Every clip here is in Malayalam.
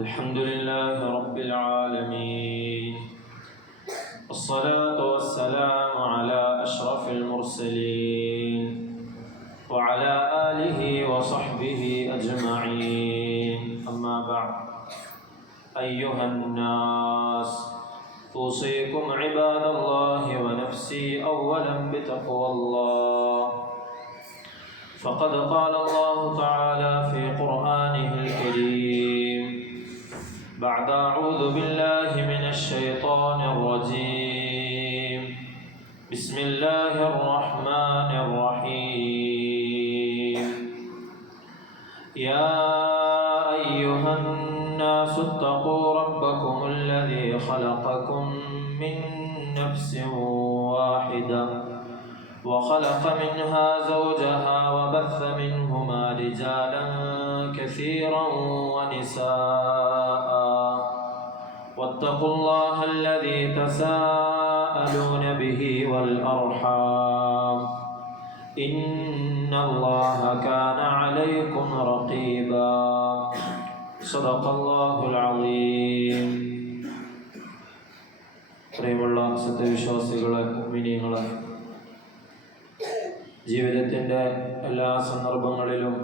الحمد لله رب العالمين، والصلاة والسلام على أشرف المرسلين وعلى آله وصحبه أجمعين. أما بعد، أيها الناس، أوصيكم عباد الله ونفسي أولا بتقوى الله، فقد قال الله تعالى في قرآنه الكريم بعد أعوذ بالله من الشيطان الرجيم، بسم الله الرحمن الرحيم. يا أيها الناس اتقوا ربكم الذي خلقكم من نفس واحدة وخلق منها زوجها وبث منهما رجالا كثيرا ونساء، واتقوا الله الذي تساءلون به والأرحام، إن الله كان عليكم رقيبا. صدق الله العظيم. പ്രിയമുള്ള സത്യവിശ്വാസികളെ, മുഅ്മിനീങ്ങളെ, ജീവിതത്തിൻ്റെ എല്ലാ സന്ദർഭങ്ങളിലും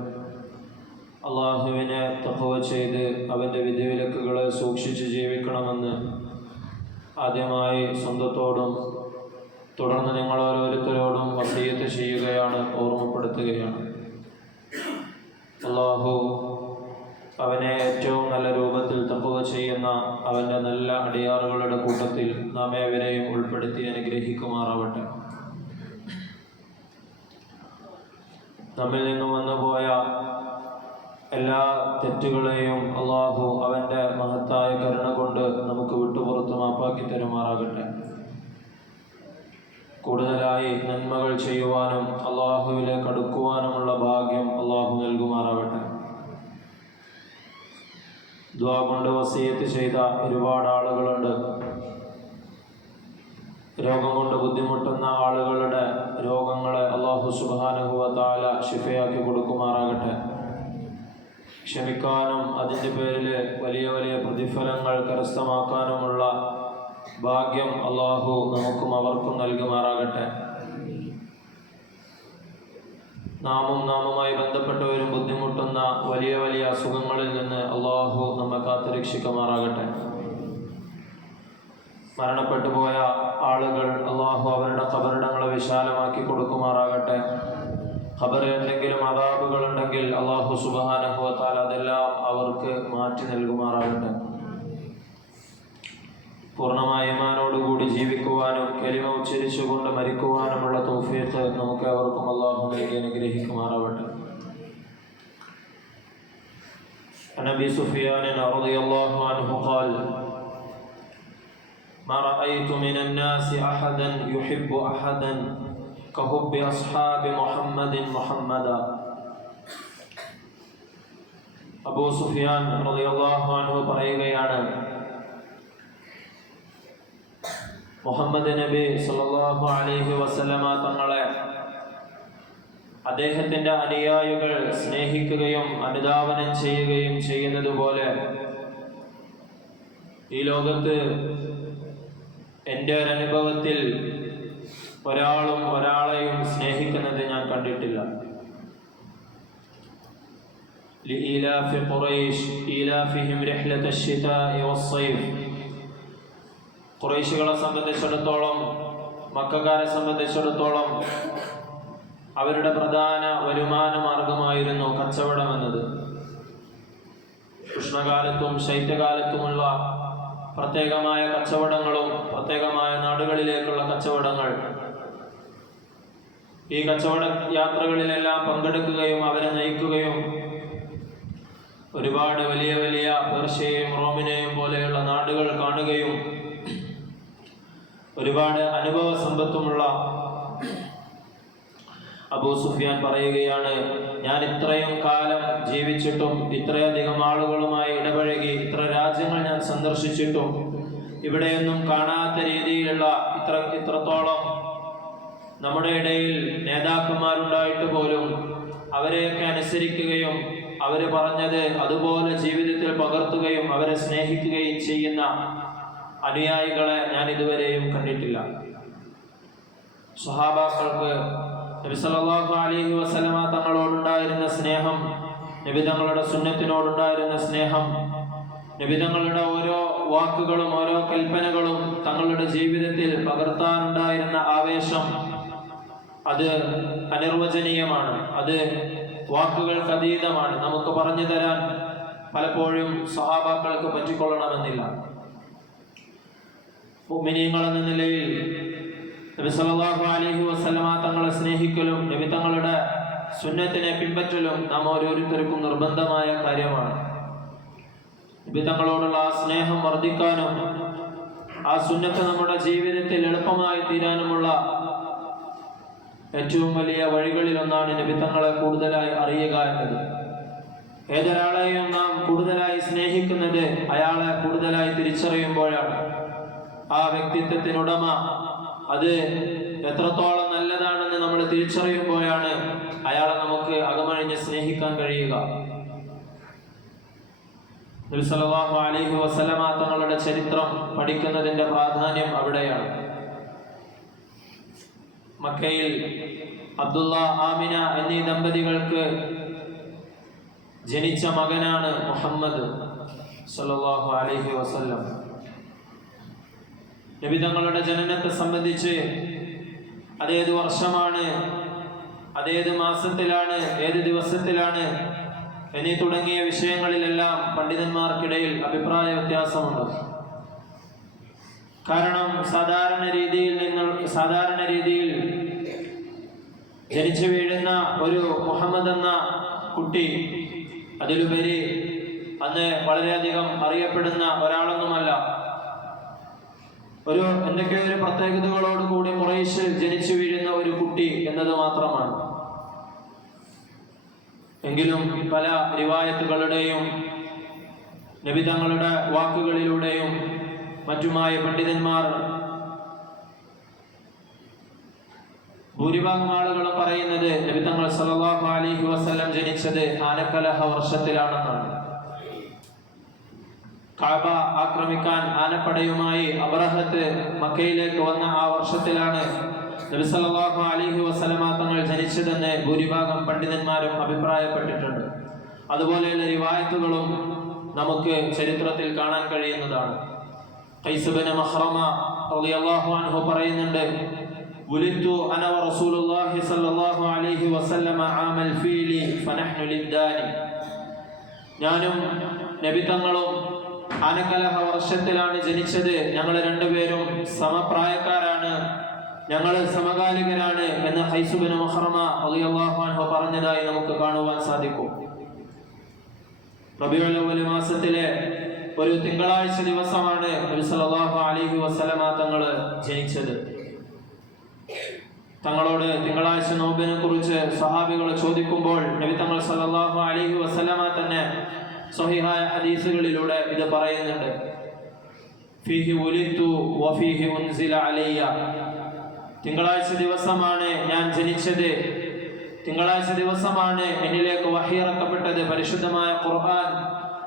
അള്ളാഹുവിനെ തഖ്വ ചെയ്ത് അവൻ്റെ വിധിവിലക്കുകളെ സൂക്ഷിച്ച് ജീവിക്കണമെന്ന് ആദ്യമായി സ്വന്തത്തോടും തുടർന്ന് നിങ്ങൾ ഓരോരുത്തരോടും വസിയ്യത്ത് ചെയ്യുകയാണ്, ഓർമ്മപ്പെടുത്തുകയാണ്. അള്ളാഹു അവനെ ഏറ്റവും നല്ല രൂപത്തിൽ തഖ്വ ചെയ്യുന്ന അവൻ്റെ നല്ല അടിയാറുകളുടെ കൂട്ടത്തിൽ നാം ഏവരെയും ഉൾപ്പെടുത്തി അനുഗ്രഹിക്കുമാറാവട്ടെ. നമ്മിൽ നിന്നും വന്നുപോയ എല്ലാ തെറ്റുകളെയും അള്ളാഹു അവൻ്റെ മഹത്തായ കരുണ കൊണ്ട് നമുക്ക് വിട്ടുപുറത്ത് മാപ്പാക്കി തരുമാറാകട്ടെ. കൂടുതലായി നന്മകൾ ചെയ്യുവാനും അള്ളാഹുവിലേക്ക് അടുക്കുവാനുമുള്ള ഭാഗ്യം അള്ളാഹു നൽകുമാറാകട്ടെ. ദുആ കൊണ്ട് വസിയ്യത്ത് ചെയ്ത ഒരുപാട് ആളുകളുണ്ട്. രോഗം കൊണ്ട് ബുദ്ധിമുട്ടുന്ന ആളുകളുടെ രോഗങ്ങളെ അല്ലാഹു സുബ്ഹാനഹു വ തആല ശിഫയാക്കി കൊടുക്കുമാറാകട്ടെ. ക്ഷമിക്കാനും അതിൻ്റെ പേരിൽ വലിയ വലിയ പ്രതിഫലങ്ങൾ കരസ്ഥമാക്കാനുമുള്ള ഭാഗ്യം അല്ലാഹു നമുക്കും അവർക്കും നൽകുമാറാകട്ടെ. നാമുമായി ബന്ധപ്പെട്ടവരും ബുദ്ധിമുട്ടുന്ന വലിയ വലിയ അസുഖങ്ങളിൽ നിന്ന് അല്ലാഹു നമ്മെ കാത്തുരക്ഷിക്കുമാറാകട്ടെ. മരണപ്പെട്ടു പോയ ആളുകൾ അള്ളാഹു അവരുടെ ഖബറിടങ്ങളെ വിശാലമാക്കി കൊടുക്കുമാറാകട്ടെ. ഖബറിൽ എന്തെങ്കിലും അദാബുകൾ ഉണ്ടെങ്കിൽ അള്ളാഹു സുബ്ഹാനഹു വ തആല അതെല്ലാം അവർക്ക് മാറ്റി നൽകുമാറാകട്ടെ. പൂർണ്ണമായ ഈമാനോടുകൂടി ജീവിക്കുവാനും കലിമ ഉച്ചരിച്ചുകൊണ്ട് മരിക്കുവാനുമുള്ള തൗഫീഖ് നമുക്ക് അവർക്കും അള്ളാഹു നൽകി അനുഗ്രഹിക്കുമാറാവട്ടെ. നബി സുഫിയാൻ റളിയല്ലാഹു അൻഹു ഖാൽ: ما رأيت من الناس أحدا يحب أحدا كحب أصحاب محمد محمدا. അബൂ സുഫിയാൻ റളിയല്ലാഹു അൻഹു പറയുകയാണ്, മുഹമ്മദ് നബി സല്ലല്ലാഹു അലൈഹി വസല്ലമ തങ്ങളെ അദ്ദേഹത്തിൻ്റെ അനുയായികൾ സ്നേഹിക്കുകയും അനുധാവനം ചെയ്യുകയും ചെയ്യുന്നത് പോലെ ഈ ലോകത്ത് എൻ്റെ ഒരനുഭവത്തിൽ ഒരാളും ഒരാളെയും സ്നേഹിക്കുന്നത് ഞാൻ കണ്ടിട്ടില്ല. ലഇലാഫി ഖുറൈശ് ഇലാഫിഹിം റഹ്ലത അശ്ശിതാഇ വസ്സൈഫ്. ഖുറൈശികളെ സംബന്ധിച്ചിടത്തോളം, മക്കക്കാരെ സംബന്ധിച്ചിടത്തോളം അവരുടെ പ്രധാന വരുമാന മാർഗമായിരുന്നു കച്ചവടം എന്നത്. ഉഷ്ണകാലത്തും ശൈത്യകാലത്തുമുള്ള പ്രത്യേകമായ കച്ചവടങ്ങളും പ്രത്യേകമായ നാടുകളിലേക്കുള്ള കച്ചവടങ്ങൾ, ഈ കച്ചവട യാത്രകളിലെല്ലാം പങ്കെടുക്കുകയും അവരെ നയിക്കുകയും ഒരുപാട് വലിയ വലിയ പേർഷ്യയും റോമിനെയും പോലെയുള്ള നാടുകൾ കാണുകയും ഒരുപാട് അനുഭവ സമ്പത്തുമുള്ള അബൂ സുഫിയാൻ പറയുകയാണ്, ഞാൻ ഇത്രയും കാലം ജീവിച്ചിട്ടും ഇത്രയധികം ആളുകളുമായി ഇടപഴകി ഇത്ര രാജ്യങ്ങൾ ഞാൻ സന്ദർശിച്ചിട്ടും ഇവിടെയൊന്നും കാണാത്ത രീതിയിലുള്ള ഇത്രത്തോളം നമ്മുടെ ഇടയിൽ നേതാക്കന്മാരുണ്ടായിട്ട് പോലും അവരെയൊക്കെ അനുസരിക്കുകയും അവർ പറഞ്ഞത് അതുപോലെ ജീവിതത്തിൽ പകർത്തുകയും അവരെ സ്നേഹിക്കുകയും ചെയ്യുന്ന അനുയായികളെ ഞാൻ ഇതുവരെയും കണ്ടിട്ടില്ല. സ്വഹാബാക്കൾക്ക് നബി സല്ലല്ലാഹു അലൈഹി വസല്ലമ തങ്ങളോടുണ്ടായിരുന്ന സ്നേഹം, നബി തങ്ങളുടെ സുന്നത്തിനോടുണ്ടായിരുന്ന സ്നേഹം, നബി തങ്ങളുടെ ഓരോ വാക്കുകളും ഓരോ കൽപ്പനകളും തങ്ങളുടെ ജീവിതത്തിൽ പകർത്താനുണ്ടായിരുന്ന ആവേശം, അത് അനിർവചനീയമാണ്. അത് വാക്കുകൾക്ക് അതീതമാണ്. നമുക്ക് പറഞ്ഞു തരാൻ പലപ്പോഴും സ്വഹാബാക്കൾക്ക് പറ്റിക്കൊള്ളണമെന്നില്ല. മുഅ്മിനീങ്ങൾ എന്ന നിലയിൽ നബി സല്ലല്ലാഹു അലൈഹി വസല്ലമ തങ്ങളെ സ്നേഹിക്കലും നബി തങ്ങളുടെ സുന്നത്തിനെ പിൻപറ്റലും നാം ഓരോരുത്തർക്കും നിർബന്ധമായ കാര്യമാണ്. നബി തങ്ങളോടുള്ള ആ സ്നേഹം വർദ്ധിക്കാനും ആ സുന്നത്ത് നമ്മുടെ ജീവിതത്തിൽ എളുപ്പമായി തീരാനുമുള്ള ഏറ്റവും വലിയ വഴികളിലൊന്നാണ് നബി തങ്ങളെ കൂടുതലായി അറിയുക എന്നത്. ഏതൊരാളെയും നാം കൂടുതലായി സ്നേഹിക്കുന്നത് അയാളെ കൂടുതലായി തിരിച്ചറിയുമ്പോഴാണ്. ആ വ്യക്തിത്വത്തിനുടമ അത് എത്രത്തോളം നല്ലതാണെന്ന് നമ്മൾ തിരിച്ചറിയുമ്പോഴാണ് അയാളെ നമുക്ക് അകമഴിഞ്ഞ് സ്നേഹിക്കാൻ കഴിയുക. നബി സല്ലല്ലാഹു അലൈഹി വസല്ലമ തങ്ങളുടെ ചരിത്രം പഠിക്കുന്നതിന്റെ പ്രാധാന്യം അവിടെയാണ്. മക്കയിൽ അബ്ദുള്ള, ആമിന എന്നീ ദമ്പതികൾക്ക് ജനിച്ച മകനാണ് മുഹമ്മദ് സല്ലല്ലാഹു അലൈഹി വസല്ലം. നബി തങ്ങളുടെ ജനനത്തെ സംബന്ധിച്ച് അതേത് വർഷമാണ്, അതേത് മാസത്തിലാണ്, ഏത് ദിവസത്തിലാണ് എന്നീ തുടങ്ങിയ വിഷയങ്ങളിലെല്ലാം പണ്ഡിതന്മാർക്കിടയിൽ അഭിപ്രായ വ്യത്യാസമുണ്ട്. കാരണം സാധാരണ രീതിയിൽ ജനിച്ചു വീഴുന്ന ഒരു മുഹമ്മദ് എന്ന കുട്ടി അതിലുപരി അന്ന് വളരെയധികം അറിയപ്പെടുന്ന ഒരാളൊന്നുമല്ല. എന്തൊക്കെയോ ഒരു പ്രത്യേകതകളോടുകൂടി ഖുറൈശിൽ ജനിച്ചു വീഴുന്ന ഒരു കുട്ടി എന്നത് മാത്രമാണ്. എങ്കിലും പല റിവായത്തുകളുടെയും നബി തങ്ങളുടെ വാക്കുകളിലൂടെയും മറ്റുമായ പണ്ഡിതന്മാർ ഭൂരിഭാഗം ആളുകളും പറയുന്നത് നബി തങ്ങൾ സല്ലല്ലാഹു അലൈഹി വസല്ലം ജനിച്ചത് ആനക്കലഹ വർഷത്തിലാണെന്നാണ്. കഅബ ആക്രമിക്കാൻ ആനപ്പടയുമായി അബ്രഹത്ത് മക്കയിലേക്ക് വന്ന ആ വർഷത്തിലാണ് നബി സല്ലല്ലാഹു അലൈഹി വസല്ലമ തങ്ങൾ ജനിച്ചതെന്ന് ഭൂരിഭാഗം പണ്ഡിതന്മാരും അഭിപ്രായപ്പെട്ടിട്ടുണ്ട്. അതുപോലെയുള്ള റിവായത്തുകളും നമുക്ക് ചരിത്രത്തിൽ കാണാൻ കഴിയുന്നതാണ്. ഖൈസ് ഇബ്നു മഖ്റമ റളിയല്ലാഹു അൻഹു പറയുന്നുണ്ട്, വുലിദ്തു അന വറസൂലുള്ളാഹി സല്ലല്ലാഹു അലൈഹി വസല്ലമ ആമൽ ഫീലി ഫനഹ്നു ലിദ്ദാനി. ഞാനും നബി തങ്ങളും ആനക്കലഹ വർഷത്തിലാണ് ജനിച്ചത്. ഞങ്ങൾ രണ്ടുപേരും സമപ്രായക്കാരാണ്, ഞങ്ങൾ സമകാലികരാണ് എന്ന് ഖൈസ് ഇബ്നു മഖ്റമ റളിയല്ലാഹു അൻഹു പറഞ്ഞതായി നമുക്ക് കാണുവാൻ സാധിക്കും. റബീഉൽ അവ്വൽ മാസത്തിലെ ഒരു തിങ്കളാഴ്ച ദിവസമാണ് നബി സല്ലല്ലാഹു അലൈഹി വസല്ലമ തങ്ങൾ ജനിച്ചത്. തങ്ങളോട് തിങ്കളാഴ്ച നോമ്പിനെ കുറിച്ച് സഹാബികൾ ചോദിക്കുമ്പോൾ നബി തങ്ങൾ സല്ലല്ലാഹു അലൈഹി വസല്ലമ തന്നെ സ്വഹീഹായ ഹദീസുകളിലൂടെ ഇത് പറയുന്നുണ്ട്. ഫീഹി ഉലിതു വഫീഹി ഉൻസില അലയ്യ. തിങ്കളാഴ്ച ദിവസമാണ് ഞാൻ ജനിച്ചത്, തിങ്കളാഴ്ച ദിവസമാണ് എന്നിലേക്ക് വഹി ഇറക്കപ്പെട്ടത്, പരിശുദ്ധമായ ഖുർആൻ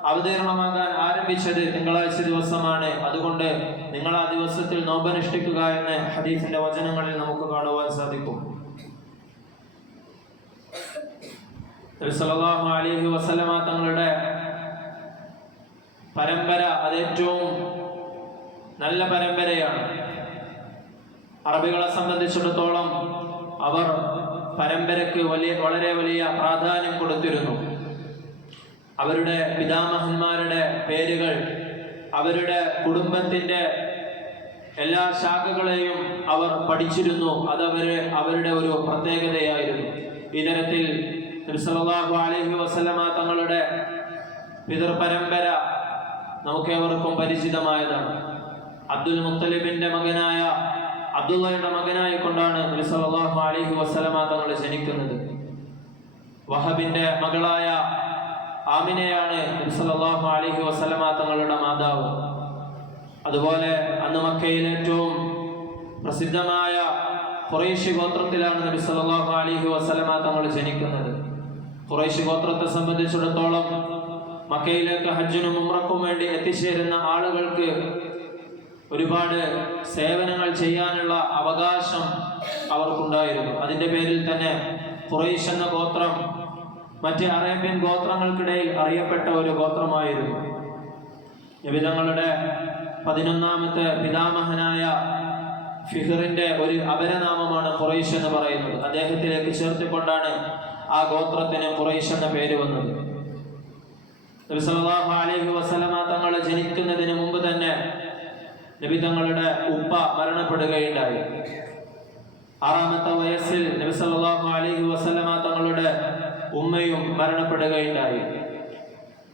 അവതരണമാകാൻ ആരംഭിച്ചത് തിങ്കളാഴ്ച ദിവസമാണ്. അതുകൊണ്ട് നിങ്ങൾ ആ ദിവസത്തിൽ നോമ്പനുഷ്ഠിക്കുക എന്ന് ഹദീസിന്റെ വചനങ്ങളിൽ നമുക്ക് കാണുവാൻ സാധിക്കും. നബി സല്ലല്ലാഹു അലൈഹി വസല്ലമ തങ്ങളുടെ പരമ്പര അത് ഏറ്റവും നല്ല പരമ്പരയാണ്. അറബികളെ സംബന്ധിച്ചിടത്തോളം അവർ പരമ്പരയ്ക്ക് വളരെ വലിയ പ്രാധാന്യം കൊടുത്തിരുന്നു. അവരുടെ പിതാമഹന്മാരുടെ പേരുകൾ, അവരുടെ കുടുംബത്തിന്റെ എല്ലാ ശാഖകളെയും അവർ പഠിച്ചിരുന്നു. അത് അവരുടെ ഒരു പ്രത്യേകതയായിരുന്നു. ഇത്തരത്തിൽ നബി സല്ലല്ലാഹു അലൈഹി വസല്ലമ തങ്ങളുടെ പിതൃപരമ്പര നമുക്കേവർക്കും പരിചിതമായതാണ്. അബ്ദുൽ മുത്തലിബിന്റെ മകനായ അബ്ദുള്ളയുടെ മകനായി കൊണ്ടാണ് നബി സല്ലല്ലാഹു അലൈഹി വസല്ലമ തങ്ങൾ ജനിക്കുന്നത്. വഹബിന്റെ മകളായ ആമിനയാണ് നബി സല്ലല്ലാഹു അലൈഹി വസല്ലമ തങ്ങളുടെ മാതാവ്. അതുപോലെ അന്ന് മക്കയിൽ ഏറ്റവും പ്രസിദ്ധമായ ഖുറൈശി ഗോത്രത്തിലാണ് നബി സല്ലല്ലാഹു അലൈഹി വസല്ലമ തങ്ങൾ ജനിക്കുന്നത്. ഖുറൈശ് ഗോത്രത്തെ സംബന്ധിച്ചിടത്തോളം മക്കയിലേക്ക് ഹജ്ജിനും ഉംറക്കും വേണ്ടി എത്തിച്ചേരുന്ന ആളുകൾക്ക് ഒരുപാട് സേവനങ്ങൾ ചെയ്യാനുള്ള അവകാശം അവർക്കുണ്ടായിരുന്നു. അതിൻ്റെ പേരിൽ തന്നെ ഖുറൈശ് എന്ന ഗോത്രം മറ്റ് അറേബ്യൻ ഗോത്രങ്ങൾക്കിടയിൽ അറിയപ്പെട്ട ഒരു ഗോത്രമായിരുന്നു. നബി തങ്ങളുടെ 11ാമത്തെ പിതാമഹനായ ഫിഹറിന്റെ ഒരു അപരനാമമാണ് ഖുറൈശ് എന്ന് പറയുന്നത്. അദ്ദേഹത്തിലേക്ക് ചേർത്തിക്കൊണ്ടാണ് ആ ഗോത്രത്തിന് ഖുറൈശ് എന്ന പേര് വന്നത്. നബി സല്ലല്ലാഹു അലൈഹി വസല്ലമ തങ്ങൾ ജനിക്കുന്നതിന് മുമ്പ് തന്നെ നബി തങ്ങളുടെ ഉപ്പ മരണപ്പെടുകയുണ്ടായി. 6ാമത്തെ വയസ്സിൽ നബി സല്ലല്ലാഹു അലൈഹി വസല്ലമ തങ്ങളുടെ ഉമ്മയും മരണപ്പെടുകയുണ്ടായി.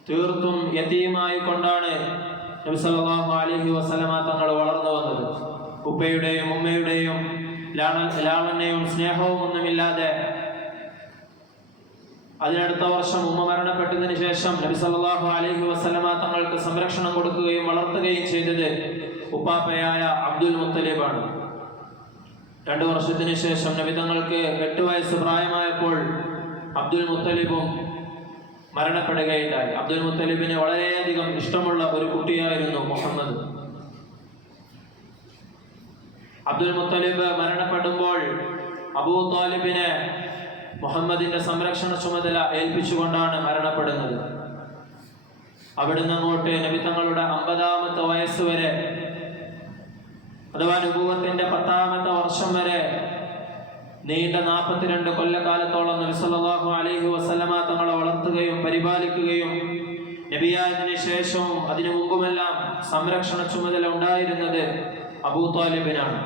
തീർത്തും യതീമായി കൊണ്ടാണ് നബി സല്ലല്ലാഹു അലൈഹി വസല്ലമ തങ്ങൾ വളർന്നു വന്നത്. ഉപ്പയുടെയും ഉമ്മയുടെയും ലാളനയും സ്നേഹവും ഒന്നുമില്ലാതെ അതിനടുത്ത വർഷം ഉമ്മ മരണപ്പെട്ടതിന് ശേഷം നബി സല്ലല്ലാഹു അലൈഹി വസല്ലമ തങ്ങൾക്ക് സംരക്ഷണം കൊടുക്കുകയും വളർത്തുകയും ചെയ്തത് ഉപ്പാപ്പയായ അബ്ദുൽ മുത്തലിബാണ്. 2 വർഷത്തിന് ശേഷം നബി തങ്ങൾക്ക് 8 വയസ്സ് പ്രായമായപ്പോൾ അബ്ദുൽ മുത്തലിബും മരണപ്പെടുകയുണ്ടായി. അബ്ദുൽ മുത്തലിബിന് വളരെയധികം ഇഷ്ടമുള്ള ഒരു കുട്ടിയായിരുന്നു മുഹമ്മദ്. അബ്ദുൽ മുത്തലിബ് മരണപ്പെടുമ്പോൾ അബൂ താലിബിനെ മുഹമ്മദിന്റെ സംരക്ഷണ ചുമതല ഏൽപ്പിച്ചുകൊണ്ടാണ് മരണപ്പെടുന്നത്. അവിടുന്ന് അങ്ങോട്ട് നബി തങ്ങളുടെ 50ാമത്തെ വയസ്സ് വരെ, അഥവാ നുബുവത്തിന്റെ 10ാമത്തെ വർഷം വരെ നീണ്ട 42 കൊല്ലക്കാലത്തോളം നബി സല്ലല്ലാഹു അലൈഹി വസല്ലമ തങ്ങളെ വളർത്തുകയും പരിപാലിക്കുകയും നബിയായതിനു ശേഷവും അതിനു മുമ്പുമെല്ലാം സംരക്ഷണ ചുമതല ഉണ്ടായിരുന്നത് അബൂ താലിബിനാണ്.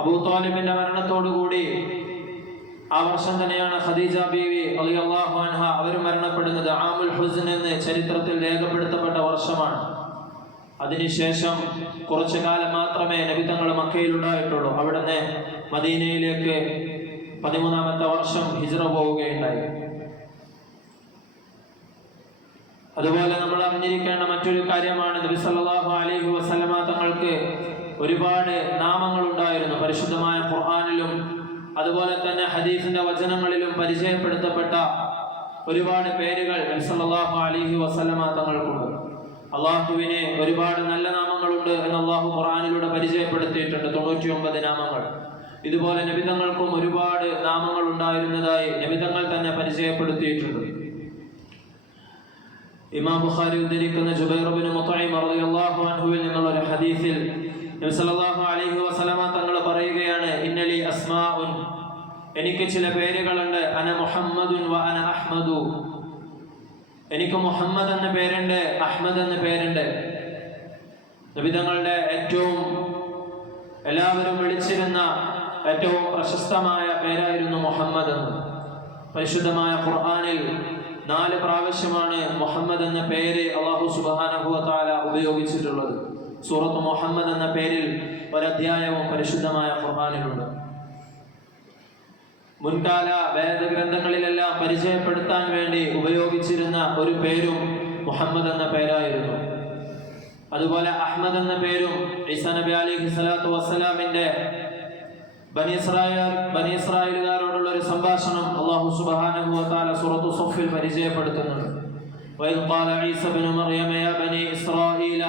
അബൂ താലിബിന്റെ മരണത്തോടുകൂടി ആ വർഷം തന്നെയാണ് ഖദീജ ബീവി റളിയല്ലാഹു അൻഹ അവർ മരണപ്പെടുന്നത്. ആമുൽ ഹുസ്ൻ എന്ന് ചരിത്രത്തിൽ രേഖപ്പെടുത്തപ്പെട്ട വർഷമാണ്. അതിനുശേഷം കുറച്ചു കാലം മാത്രമേ നബി തങ്ങൾ മക്കയിൽ ഉണ്ടായിട്ടുള്ളൂ. അവിടുന്ന് മദീനയിലേക്ക് 13ാമത്തെ വർഷം ഹിജ്റ പോവുകയുണ്ടായി. അതുപോലെ നമ്മൾ അറിഞ്ഞിരിക്കേണ്ട മറ്റൊരു കാര്യമാണ് നബി സല്ലല്ലാഹു അലൈഹി വസല്ലമ തങ്ങൾക്ക് ഒരുപാട് നാമങ്ങൾ ഉണ്ടായിരുന്നു. പരിശുദ്ധമായ ഖുർആനിലും അതുപോലെ തന്നെ ഹദീസിന്റെ വചനങ്ങളിലും പരിചയപ്പെടുത്തപ്പെട്ട ഒരുപാട് പേരുകൾ നബി സല്ലല്ലാഹു അലൈഹി വസല്ലമ തങ്ങൾക്കുണ്ട്. അള്ളാഹുവിന് ഒരുപാട് നല്ല നാമങ്ങളുണ്ട് എന്ന് അള്ളാഹു ഖുർആനിലൂടെ പരിചയപ്പെടുത്തിയിട്ടുണ്ട്, 99 നാമങ്ങൾ. ഇതുപോലെ നബി തങ്ങൾക്കും ഒരുപാട് നാമങ്ങൾ ഉണ്ടായിരുന്നതായി നബി തങ്ങൾ തന്നെ പരിചയപ്പെടുത്തിയിട്ടുണ്ട്. ഇമാം ബുഖാരി ഉദ്ധരിക്കുന്ന ജുബൈർ ഇബ്നു മുത്ഇം റളിയല്ലാഹു അൻഹുവിൽ നിന്നുള്ള ഒരു ഹദീസിൽ നബി സല്ലല്ലാഹു അലൈഹി വസല്ലമ തങ്ങൾ പറയുകയാണ്, ഇന്നലി അസ്മാഉൻ, എനിക്ക് ചില പേരുകളുണ്ട്. അന മുഹമ്മദുൻ വ അന അഹ്മദു, എനിക്ക് മുഹമ്മദ് എന്ന പേരുണ്ട്, അഹ്മദ് എന്ന പേരുണ്ട്. നബി തങ്ങളുടെ ഏറ്റവും എല്ലാവരും വിളിച്ചിരുന്ന ഏറ്റവും പ്രശസ്തമായ പേരായിരുന്നു മുഹമ്മദ് എന്ന്. പരിശുദ്ധമായ ഖുർആനിൽ 4 പ്രാവശ്യമാണ് മുഹമ്മദ് എന്ന പേര് അല്ലാഹു സുബ്ഹാനഹു വ തആല ഉപയോഗിച്ചിട്ടുള്ളത്. സൂറത്ത് മുഹമ്മദ് എന്ന പേരിൽ ഒരധ്യായവും പരിശുദ്ധമായ ഖുർആനിലുണ്ട്. മുൻകാല വേദഗ്രന്ഥങ്ങളിലെല്ലാം പരിചയപ്പെടുത്താൻ വേണ്ടി ഉപയോഗിച്ചിരുന്ന ഒരു പേരും മുഹമ്മദ് എന്ന പേരായിരുന്നു. അതുപോലെ അഹ്മദ് എന്ന പേരും ഈസാ നബി അലൈഹി സ്വലാത്തു വസ്സലാമിന്റെ ബനി ഇസ്രായേലുകാരോടുള്ള ഒരു സംഭാഷണം അല്ലാഹു സുബ്ഹാനഹു വ തആല സൂറത്തു സഫിൽ പരിചയപ്പെടുത്തുന്നുണ്ട്. വഇദ് ഖാല ഈസ ഇബ്നു മറിയം യാ ബനി ഇസ്രായീല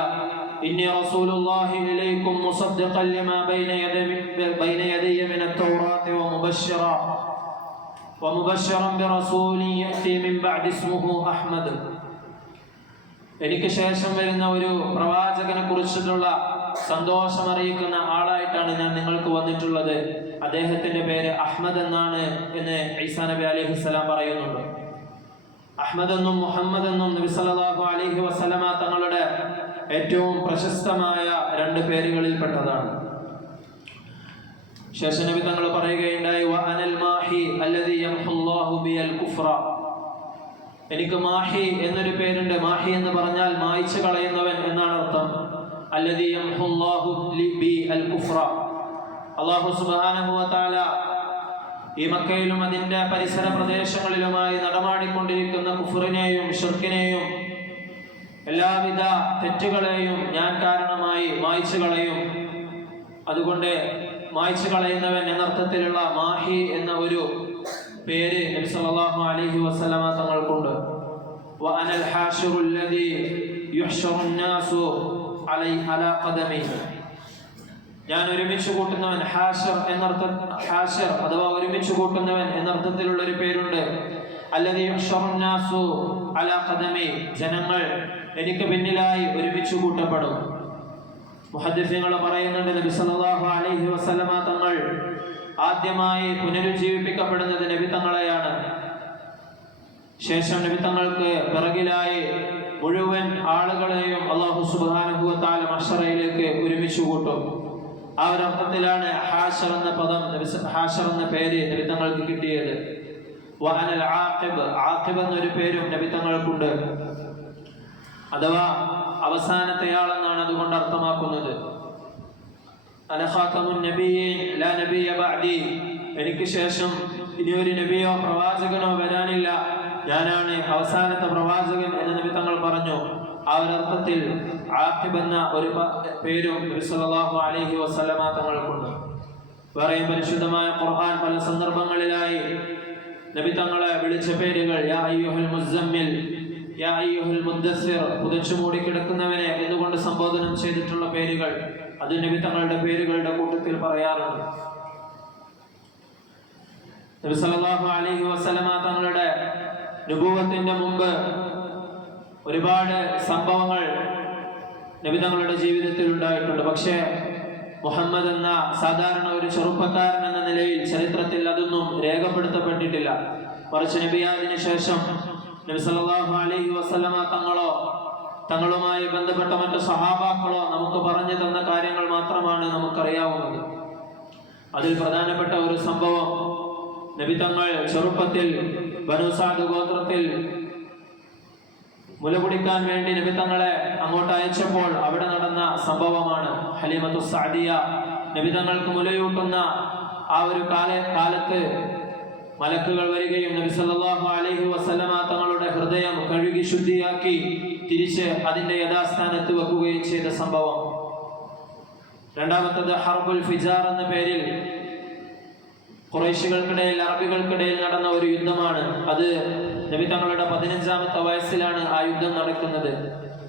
ഇന്നി റസൂലുള്ളാഹി ഇലൈക്കും മുസദ്ദിഖൻ ലിമാ ബൈന യദയ്യ മിന അത്ത്-തൗറാത്തി വമുബശ്ശിറൻ ബിറസൂലിൻ യഅതി മിൻ ബഅദി ഇസ്മുഹു അഹ്മദ്. എനിക്ക് ശേഷം വരുന്ന ഒരു പ്രവാചകനെ കുറിച്ചിട്ടുള്ള സന്തോഷമറിയിക്കുന്ന ആളായിട്ടാണ് ഞാൻ നിങ്ങൾക്ക് വന്നിട്ടുള്ളത്. അദ്ദേഹത്തിന്റെ പേര് അഹ്മദ് എന്നാണ് എന്ന് ഈസാ നബി അലൈഹിസ്സലാം പറയുന്നുണ്ട്. അഹ്മദ് എന്നും മുഹമ്മദ് എന്നും നബി സല്ലല്ലാഹു അലൈഹി വസല്ലമ തങ്ങളുടെ ഏറ്റവും പ്രശസ്തമായ 2 പേരുകളിൽപ്പെട്ടതാണ്. ശേഷം നബി തങ്ങൾ പറയുകയുണ്ടായി, വ അനൽ മാഹി അല്ലദി യംഹുല്ലാഹു ബിൽ കുഫ്ര, എനിക്ക് മാഹി എന്നൊരു പേരുണ്ട്. മാഹി എന്ന് പറഞ്ഞാൽ മായ്ച്ചു കളയുന്നവൻ എന്നാണ് അർത്ഥം. അല്ലദി യംഹുല്ലാഹു ബി അൽ കുഫ്ര, അല്ലാഹു സുബ്ഹാനഹു വ തആല ഈ മക്കയിലും അതിന്റെ പരിസര പ്രദേശങ്ങളിലുമായി നടമാടിക്കൊണ്ടിരിക്കുന്ന കുഫറിനെയും ഷിർക്കിനെയും എല്ലാവിധ തെറ്റുകളെയും ഞാൻ കാരണമായി മായ്ച്ചു കളയും. അതുകൊണ്ട് മായ്ച്ചു കളയുന്നവൻ എന്നർത്ഥത്തിലുള്ള മാഹി എന്ന ഒരു പേര് നബി സല്ലല്ലാഹു അലൈഹി വസല്ലമ തങ്ങൾക്കുണ്ട്. വഅനൽ ഹാശിറുൽ ലദീ യുഹ്ശറുൻ നാസു അലാ ഖദമി, ഞാൻ ഒരുമിച്ച് കൂട്ടുന്നവൻ. ഹാശർ അഥവാ ഒരുമിച്ച് കൂട്ടുന്നവൻ എന്നർത്ഥത്തിലുള്ള ഒരു പേരുണ്ട്. അല്ലദീ യുഹ്ശറുൻ നാസു അലാ ഖദമി, ജനങ്ങൾ എനിക്ക് പിന്നിലായി ഒരുമിച്ച് കൂട്ടപ്പെടും. മുഹദ്ദിസുകൾ പറയുന്നുണ്ട്, നബി സല്ലല്ലാഹു അലൈഹി വസല്ലമ തങ്ങൾ ആദ്യമായി പുനരുജ്ജീവിപ്പിക്കപ്പെടുന്നത് നബി തങ്ങളെയാണ്. ശേഷം നബി തങ്ങൾക്ക് പിറകിലായി മുഴുവൻ ആളുകളെയും അല്ലാഹു സുബ്ഹാനഹു വ തആല മഹ്ശറയിലേക്ക് ഒരുമിച്ച് കൂട്ടും. ആ ഒരു അർത്ഥത്തിലാണ് ഹാശർ എന്ന പദം, ഹാശർ എന്ന പേര് നബി തങ്ങൾക്ക് കിട്ടിയത്. വഅനൽ ആഖിബ്, ആഖിബ് എന്നൊരു പേരും നബി തങ്ങൾക്കുണ്ട്. അഥവാ അവസാനത്തെയാളെന്നാണ് അതുകൊണ്ട് അർത്ഥമാക്കുന്നത്. അന ഖാതമുൻ നബിയ്യീൻ ലാ നബിയ്യ ബഅദി, എനിക്ക് ശേഷം ഇനി ഒരു നബിയോ പ്രവാചകനോ വരാനില്ല, ഞാനാണ് അവസാനത്തെ പ്രവാചകൻ എന്ന് നബി തങ്ങൾ പറഞ്ഞു. ആ ഒരു അർത്ഥത്തിൽ ആഖിബ് എന്ന ഒരു പേരും നബി സല്ലല്ലാഹു അലൈഹി വസല്ലമ തങ്ങൾക്കുണ്ട്. വേറെയും പരിശുദ്ധമായ ഖുർആൻ പല സന്ദർഭങ്ങളിലായി നബി തങ്ങളെ വിളിച്ച പേരുകൾ യാ അയ്യുഹൽ മുസമ്മിൽ, യാ അയ്യുഹൽ മുദ്ദസ്സിർ, പുതച്ചു മൂടി കിടക്കുന്നവനെ എന്നുകൊണ്ട് സംബോധനം ചെയ്തിട്ടുള്ള പേരുകൾ അത് നബി തങ്ങളുടെ പേരുകളുടെ കൂട്ടത്തിൽ പറയാറുണ്ട്. നബി സല്ലല്ലാഹു അലൈഹി വസല്ലമ തങ്ങളുടെ നബുവത്തിന്റെ മുമ്പ് ഒരുപാട് സംഭവങ്ങൾ നബി തങ്ങളുടെ ജീവിതത്തിൽ ഉണ്ടായിട്ടുണ്ട്. പക്ഷേ മുഹമ്മദ് എന്ന സാധാരണ ഒരു ചെറുപ്പക്കാരൻ എന്ന നിലയിൽ ചരിത്രത്തിൽ അതൊന്നും രേഖപ്പെടുത്തപ്പെട്ടിട്ടില്ല. മറിച്ച് നബിയാദിന് ശേഷം നബി സല്ലല്ലാഹു അലൈഹി വസല്ലമ തങ്ങളോ തങ്ങളുമായി ബന്ധപ്പെട്ട മറ്റു സഹാബാക്കളോ നമുക്ക് പറഞ്ഞു തന്ന കാര്യങ്ങൾ മാത്രമാണ് നമുക്കറിയാവുന്നത്. അതിൽ പ്രധാനപ്പെട്ട ഒരു സംഭവം, നബി തങ്ങൾ ചെറുപ്പത്തിൽ ബനൂ സഅദ് ഗോത്രത്തിൽ മുല കുടിക്കാൻ വേണ്ടി നബി തങ്ങളെ അങ്ങോട്ട് അയച്ചപ്പോൾ അവിടെ നടന്ന സംഭവമാണ്. ഹലീമത്തു സഅദിയ നബി തങ്ങൾക്ക് മുലയൂട്ടുന്ന ആ ഒരു കാലത്ത് മലക്കുകൾ വരികയും നബി സല്ലല്ലാഹു അലൈഹി വസല്ലമ തങ്ങളുടെ ഹൃദയം കഴുകി ശുദ്ധിയാക്കി തിരിച്ച് അതിന്റെ യഥാസ്ഥാനത്ത് വെക്കുകയും ചെയ്ത സംഭവം. രണ്ടാമത്തത് ഹർബുൽ ഫിജാർ എന്ന പേരിൽ ഖുറൈശികൾക്കിടയിൽ, അറബികൾക്കിടയിൽ നടന്ന ഒരു യുദ്ധമാണ്. അത് നബി തങ്ങളുടെ 15ാമത്തെ വയസ്സിലാണ് ആ യുദ്ധം നടക്കുന്നത്.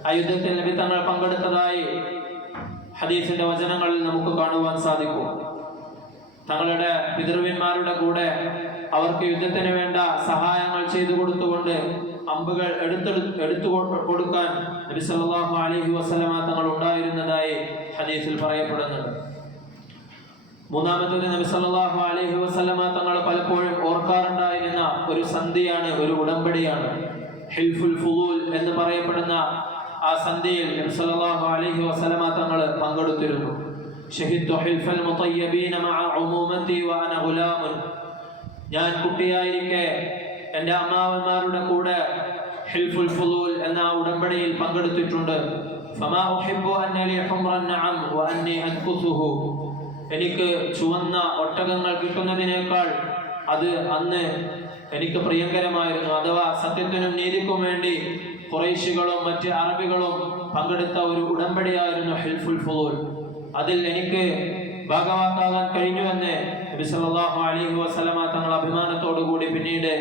ആ യുദ്ധത്തിൽ നബി തങ്ങൾ പങ്കെടുത്തതായി ഹദീസിന്റെ വചനങ്ങളിൽ നമുക്ക് കാണുവാൻ സാധിക്കും. തങ്ങളുടെ പിതൃവ്യന്മാരുടെ കൂടെ അവർക്ക് യുദ്ധത്തിന് വേണ്ട സഹായങ്ങൾ ചെയ്തു കൊടുത്തുകൊണ്ട് അമ്പുകൾ എടുത്തു കൊടുക്കാൻ നബി സല്ലല്ലാഹു അലൈഹി വസല്ലമ തങ്ങൾ ഉണ്ടായിരുന്നതായി ഹദീസിൽ പറയപ്പെടുന്നുണ്ട്. മൂന്നാമത്തേത്, നബി സല്ലല്ലാഹു അലൈഹി വസല്ലമ തങ്ങൾ പലപ്പോഴും ഓർക്കാറുണ്ടായിരുന്ന ഒരു സന്ധിയാണ്, ഒരു ഉടമ്പടിയാണ്. ഹിൽഫുൽ ഫുളൂൽ എന്ന് പറയപ്പെടുന്ന ആ സന്ധിയിൽ നബി സല്ലല്ലാഹു അലൈഹി വസല്ലമ തങ്ങൾ പങ്കെടുത്തിരുന്നു. ഷഹിദു ഹിൽഫൽ മുതയ്യബീന മഅ ഉമൂമതി വഅന ഗുലാമുൻ, ഞാൻ കുട്ടിയായിരിക്കെ എൻ്റെ അമ്മാവന്മാരുടെ കൂടെ ഹിൽഫുൽ ഫുളൂൽ എന്ന ഉടമ്പടിയിൽ പങ്കെടുത്തിട്ടുണ്ട്. ഫമാ ഉഹിബ്ബു അന്ന ലി ഹുംറൻ നഅം വഅന്നി അൻകുസുഹു, എനിക്ക് ചുവന്ന ഒട്ടകങ്ങൾ കിട്ടുന്നതിനേക്കാൾ അത് അന്ന് എനിക്ക് പ്രിയങ്കരമായിരുന്നു. അഥവാ സത്യത്തിനും നീതിക്കും വേണ്ടി ഖുറൈശികളും മറ്റ് അറബികളും പങ്കെടുത്ത ഒരു ഉടമ്പടിയായിരുന്നു ഹിൽഫുൽ ഫുളൂൽ. അതിൽ എനിക്ക് ഭാഗവാക്കാകാൻ കഴിഞ്ഞുവെന്ന് നബി സല്ലല്ലാഹു അലൈഹി വസല്ലമ തങ്ങൾ അഭിമാനത്തോടു കൂടി പിന്നീട്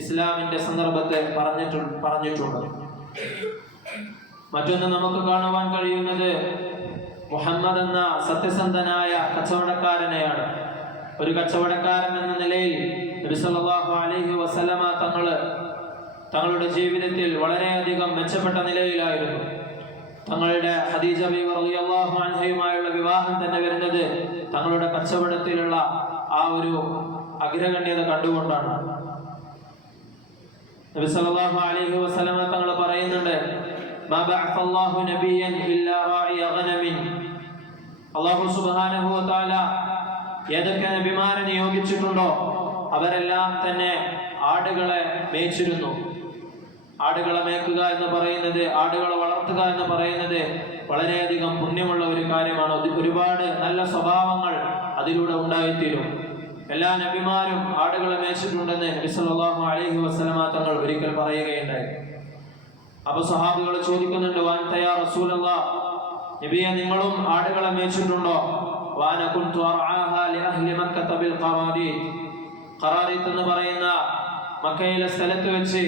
ഇസ്ലാമിന്റെ സന്ദർഭത്തെ പറഞ്ഞിട്ടുണ്ട്. മറ്റൊന്ന് നമുക്ക് കാണുവാൻ കഴിയുന്നത് മുഹമ്മദ് എന്ന സത്യസന്ധനായ കച്ചവടക്കാരനെയാണ്. ഒരു കച്ചവടക്കാരൻ എന്ന നിലയിൽ നബി സല്ലല്ലാഹു അലൈഹി വസല്ലമ തങ്ങളുടെ ജീവിതത്തിൽ വളരെയധികം മെച്ചപ്പെട്ട നിലയിലായിരുന്നു. തങ്ങളുടെ ഖദീജ ബീവി റളിയല്ലാഹു അൻഹയുമായുള്ള വിവാഹം തന്നെ വരുന്നത് തങ്ങളുടെ കച്ചവടത്തിലുള്ള ആ ഒരു അഗ്രഗണ്യത കണ്ടുകൊണ്ടാണ്. നബി സല്ലല്ലാഹു അലൈഹി വസല്ലമ തങ്ങൾ പറയുന്നുണ്ട്, മാ ബഅസല്ലാഹു നബിയൻ ഇല്ലാ റാഇയ ഗനമിൻ, അല്ലാഹു സുബ്ഹാനഹു വ തആല ഏതൊക്കെ നബിമാരെ നിയോഗിച്ചിട്ടുണ്ടോ അവരെല്ലാം തന്നെ ആടുകളെ മേച്ചിരുന്നു. ആടുകളെ മേക്കുക എന്ന് പറയുന്നത്, ആടുകളെ വളർത്തുക എന്ന് പറയുന്നത് വളരെയധികം പുണ്യമുള്ള ഒരു കാര്യമാണ്. ഒരുപാട് നല്ല സ്വഭാവങ്ങൾ അതിലൂടെ ഉണ്ടായിത്തീരും. എല്ലാ നബിമാരും ആടുകളെ മേച്ചിട്ടുണ്ടെന്ന് നബി സല്ലല്ലാഹു അലൈഹി വസല്ലമ തങ്ങൾ ഒരിക്കൽ പറയുകയുണ്ടായി. അപ്പൊ സഹാബികൾ ചോദിക്കുന്നുണ്ട്, വഅൻത യാ റസൂലല്ലാഹ്, നബിയെ നിങ്ങളും ആടുകളെ മേച്ചിട്ടുണ്ടോ? വാന കുൻതു അർആഹാ ലിഅഹ്ലി മക്കത ബിൽ ഖറാരീത്. ഖറാരീത് എന്ന് പറയുന്ന മക്കയിലെ സ്ഥലത്ത് വെച്ച്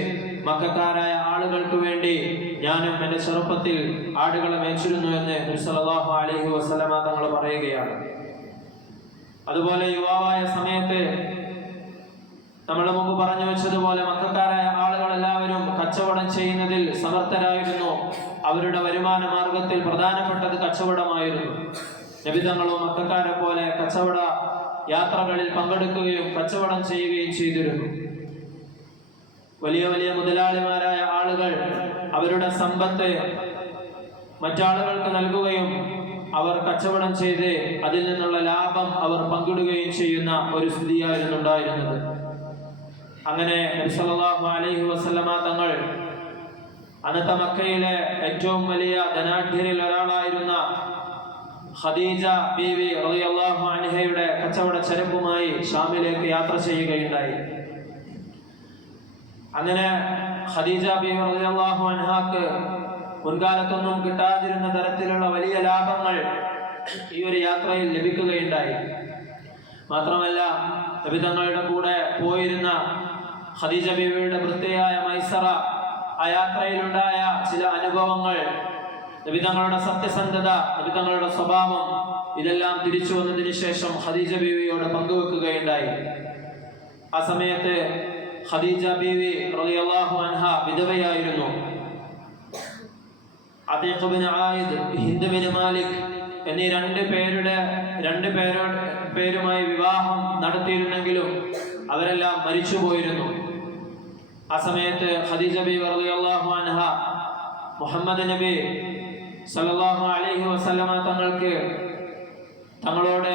മക്കക്കാരായ ആളുകൾക്ക് വേണ്ടി ഞാനും എൻ്റെ ചെറുപ്പത്തിൽ ആടുകളെ മേച്ചിരുന്നു എന്ന് നബി സല്ലല്ലാഹു അലൈഹി വസല്ലമ തങ്ങൾ പറയുകയാണ്. അതുപോലെ യുവാവായ സമയത്ത് നമ്മൾ മുമ്പ് പറഞ്ഞു വെച്ചതുപോലെ മക്കക്കാരായ ആളുകൾ എല്ലാവരും കച്ചവടം ചെയ്യുന്നതിൽ സമർത്ഥരായിരുന്നു. അവരുടെ വരുമാന മാർഗത്തിൽ പ്രധാനപ്പെട്ടത് കച്ചവടമായിരുന്നു. നബി തങ്ങളും മക്കക്കാരെ പോലെ കച്ചവട യാത്രകളിൽ പങ്കെടുക്കുകയും കച്ചവടം ചെയ്യുകയും ചെയ്തിരുന്നു. വലിയ വലിയ മുതലാളിമാരായ ആളുകൾ അവരുടെ സമ്പത്ത് മറ്റാളുകൾക്ക് നൽകുകയും അവർ കച്ചവടം ചെയ്ത് അതിൽ നിന്നുള്ള ലാഭം അവർ പങ്കിടുകയും ചെയ്യുന്ന ഒരു സ്ഥിതിയായിരുന്നു ഉണ്ടായിരുന്നത്. അങ്ങനെ നബി സല്ലല്ലാഹു അലൈഹി വസല്ലമ തങ്ങൾ അന്നത്തെ മക്കയിലെ ഏറ്റവും വലിയ ധനാഢ്യരിൽ ഒരാളായിരുന്ന ഖദീജ ബീവി റളിയല്ലാഹു അൻഹയുടെ കച്ചവട ചരക്കുമായി ഷാമിലേക്ക് യാത്ര ചെയ്യുകയുണ്ടായി. അങ്ങനെ ഖദീജ ബീവി റളിയല്ലാഹു അൻഹാക്ക് മുൻകാലത്തൊന്നും കിട്ടാതിരുന്ന തരത്തിലുള്ള വലിയ ലാഭങ്ങൾ ഈ ഒരു യാത്രയിൽ ലഭിക്കുകയുണ്ടായി. മാത്രമല്ല നബി തങ്ങളുടെ കൂടെ പോയിരുന്ന ഖദീജ ബീവിയുടെ വൃത്തിയായ മൈസറ, ആ യാത്രയിലുണ്ടായ ചില അനുഭവങ്ങൾ, നബി തങ്ങളുടെ സത്യസന്ധത, നബി തങ്ങളുടെ സ്വഭാവം, ഇതെല്ലാം തിരിച്ചു വന്നതിന് ശേഷം ഖദീജ ബീവിയോട് പങ്കുവെക്കുകയുണ്ടായി. ആ സമയത്ത് ഖദീജ ബീവി റളിയല്ലാഹു അൻഹ വിധവയായിരുന്നു. അതീഖ് ബിൻ ആയിദ്, ഹിന്ദ് ബിൻ മാലിക് എന്നീ രണ്ട് പേരുമായി വിവാഹം നടത്തിയിരുന്നെങ്കിലും അവരെല്ലാം മരിച്ചുപോയിരുന്നു. ആ സമയത്ത് ഖദീജ ബീവി റളിയല്ലാഹു അൻഹ മുഹമ്മദ് നബി സല്ലല്ലാഹു അലൈഹി വസല്ലമ തങ്ങളോട്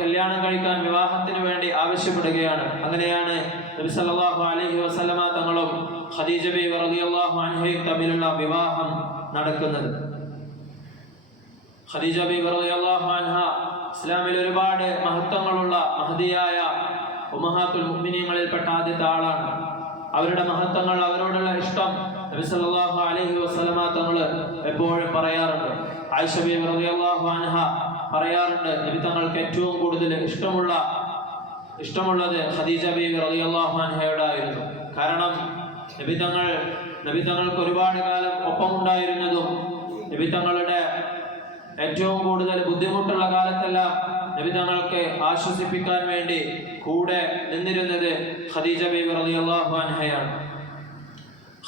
കല്യാണം കഴിക്കാൻ വിവാഹത്തിന് വേണ്ടി ആവശ്യപ്പെടുകയാണ്. അങ്ങനെയാണ് നബി സല്ലല്ലാഹു അലൈഹി വസല്ലമ തങ്ങളും ഖദീജ ബീവി റളിയല്ലാഹു അൻഹയും തമ്മിലുള്ള വിവാഹം നടക്കുന്നത്. ഖദീജ ബീവി റളിയല്ലാഹു അൻഹ ഇസ്ലാമിൽ ഒരുപാട് മഹത്വങ്ങളുള്ള മഹദിയായ ഉമ്മഹാത്തുൽ മുഅ്മിനീങ്ങളിൽപ്പെട്ട ആദ്യത്തെ ആളാണ്. അവരുടെ മഹത്വങ്ങൾ, അവരോടുള്ള ഇഷ്ടം നബി സല്ലല്ലാഹു അലൈഹി വസല്ലമ തങ്ങൾ എപ്പോഴും പറയാറുണ്ട്. ആയിഷ ബീവി റളിയല്ലാഹു അൻഹ പറയാറുണ്ട്, നബി തങ്ങൾക്ക് ഏറ്റവും കൂടുതൽ ഇഷ്ടമുള്ളത് ഖദീജ ബീവി റളിയല്ലാഹു അൻഹയോടായിരുന്നു. കാരണം നബി തങ്ങൾക്ക് ഒരുപാട് കാലം ഒപ്പമുണ്ടായിരുന്നതും നബി തങ്ങളുടെ ഏറ്റവും കൂടുതൽ ബുദ്ധിമുട്ടുള്ള കാലത്തെല്ലാം നബി തങ്ങൾക്ക് ആശ്വസിപ്പിക്കാൻ വേണ്ടി കൂടെ നിന്നിരുന്നത് ഖദീജ ബീവി റളിയല്ലാഹു അൻഹയാണ്.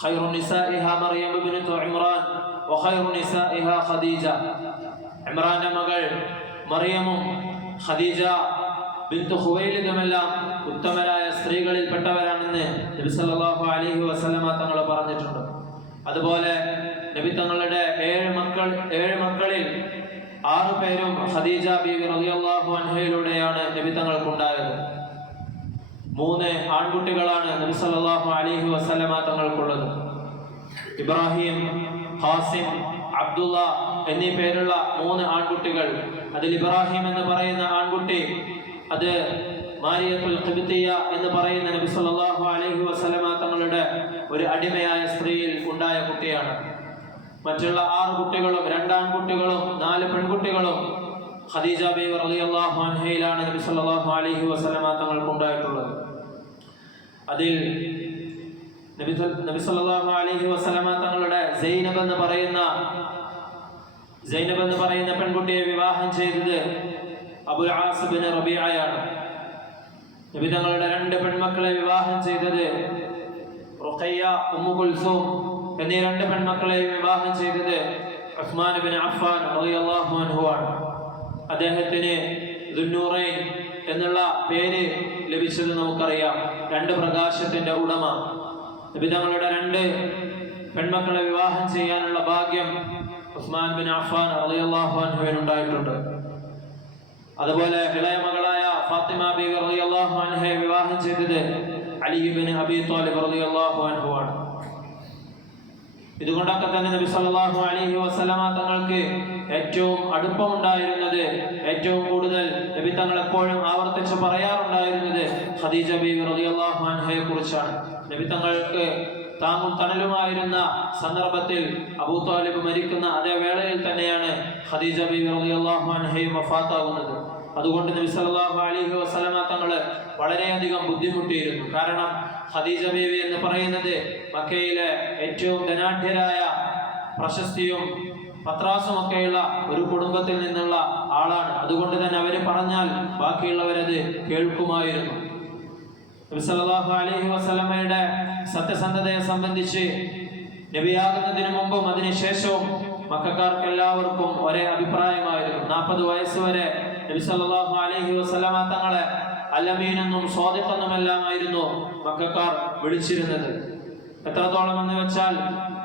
ഖൈറു നിസാഇഹാ മറിയം ബിൻതു ഇമ്രാൻ വഖൈറു നിസാഇഹാ ഖദീജ. ഇമ്രാന്റെ മകൾ മറിയമും ഖദീജ ബിൻതു ഖുവൈലിദുമെല്ലാം ഉത്തമരായ സ്ത്രീകളിൽപ്പെട്ടവരാണെന്ന് നബി സല്ലല്ലാഹു അലൈഹി വസല്ലമ തങ്ങൾ പറഞ്ഞിട്ടുണ്ട്. അതുപോലെ നബി തങ്ങളുടെ 7 മക്കളിൽ 6 പേരും ഖദീജ ബീവി റളിയല്ലാഹു അൻഹയിലൂടെയാണ് നബി തങ്ങൾക്കുണ്ടായത്. 3 ആൺകുട്ടികളാണ് നബി സല്ലല്ലാഹു അലൈഹി വസല്ലമ തങ്ങൾക്കുള്ളത്. ഇബ്രാഹിം, ഖാസിം, അബ്ദുള്ള എന്നീ പേരുള്ള 3 ആൺകുട്ടികൾ. അതിൽ ഇബ്രാഹിം എന്ന് പറയുന്ന ആൺകുട്ടി അത് മാരിയത്തുൽ ഖിബ്തിയ എന്ന് പറയുന്ന നബി സല്ലല്ലാഹു അലൈഹി വസല്ലമ തങ്ങളുടെ ഒരു അടിമയായ സ്ത്രീയിൽ ഉണ്ടായ കുട്ടിയാണ്. മറ്റുള്ള 6 കുട്ടികളും 2 ആൺകുട്ടികളും 4 പെൺകുട്ടികളും ഖദീജ ബീവി റളിയല്ലാഹു അൻഹയിലാണ് നബി സല്ലല്ലാഹു അലൈഹി വസല്ലമ തങ്ങൾക്കുണ്ടായിട്ടുള്ളത്. അതിൽ നബി സല്ലല്ലാഹു അലൈഹി വസല്ലമ തങ്ങളുടെ സൈനബ് എന്ന് പറയുന്ന പെൺകുട്ടിയെ വിവാഹം ചെയ്തത് അബുൽ ആസ് ബിൻ റബീഅയാണ്. നബി തങ്ങളുടെ 2 പെൺമക്കളെ വിവാഹം ചെയ്തത് റുഖയ്യ, ഉമ്മു കുൽസൂം എന്നീ 2 പെൺമക്കളെ വിവാഹം ചെയ്തത് ഉസ്മാൻ ബിൻ അഫ്ഫാൻ റളിയല്ലാഹു അൻഹു ആണ്. അദ്ദേഹത്തിന് ദുന്നൂറൈൻ എന്നുള്ള പേര് ലഭിച്ചത് നമുക്കറിയാം. 2 പ്രകാശത്തിന്റെ ഉടമ. നബി തങ്ങളുടെ 2 പെൺമക്കളെ വിവാഹം ചെയ്യാനുള്ള ഭാഗ്യം ഉസ്മാൻ ബിൻ അഫ്ഫാൻ റളിയല്ലാഹു അൻഹുവിന് ഉണ്ടായിട്ടുണ്ട്. അതുപോലെ ഇളയ മകളായ ഫാത്തിമ ബീവി റളിയല്ലാഹു അൻഹയെ വിവാഹം ചെയ്തത് അലി ഇബ്നു അബീ ത്വാലിബ് റളിയല്ലാഹു അൻഹു ആണ്. ഇതുകൊണ്ടൊക്കെ തന്നെ നബി സല്ലല്ലാഹു അലൈഹി വസല്ലമ തങ്ങൾക്ക് ഏറ്റവും അടുപ്പമുണ്ടായിരുന്നത്, ഏറ്റവും കൂടുതൽ നബി തങ്ങൾ എപ്പോഴും ആവർത്തിച്ച് പറയാറുണ്ടായിരുന്നത് ഖദീജ ബീവി റളിയല്ലാഹു അൻഹയെ കുറിച്ചാണ്. നബി തങ്ങൾക്ക് താങ്ങും തണലുമായിരുന്ന സന്ദർഭത്തിൽ അബൂ ത്വാലിബ് മരിക്കുന്ന അതേ വേളയിൽ തന്നെയാണ് ഖദീജ ബീവി റളിയല്ലാഹു അൻഹയും വഫാത്താകുന്നത്. അതുകൊണ്ട് നബി സല്ലല്ലാഹു അലൈഹി വസല്ലമ തങ്ങൾ വളരെയധികം ബുദ്ധിമുട്ടിയിരുന്നു. കാരണം ഖദീജ ബീവി എന്ന് പറയുന്നത് മക്കയിലെ ഏറ്റവും ധനാഢ്യരായ പ്രശസ്തിയും പത്രാസുമൊക്കെയുള്ള ഒരു കുടുംബത്തിൽ നിന്നുള്ള ആളാണ്. അതുകൊണ്ട് തന്നെ അവർ പറഞ്ഞാൽ ബാക്കിയുള്ളവരത് കേൾക്കുമായിരുന്നു. നബി സല്ലല്ലാഹു അലൈഹി വസല്ലമയുടെ സത്യസന്ധതയെ സംബന്ധിച്ച് നബിയാകുന്നതിന് മുമ്പും അതിനുശേഷവും മക്കക്കാർക്ക് എല്ലാവർക്കും ഒരേ അഭിപ്രായമായിരുന്നു. 40 വയസ്സ് വരെ നബി സല്ലല്ലാഹു അലൈഹി വസല്ലമ തങ്ങളെ അലമീനെന്നും സ്വാദിഖെന്നുമെല്ലാമായിരുന്നു മക്കക്കാർ വിളിച്ചിരുന്നത്. എത്രത്തോളം എന്ന് വെച്ചാൽ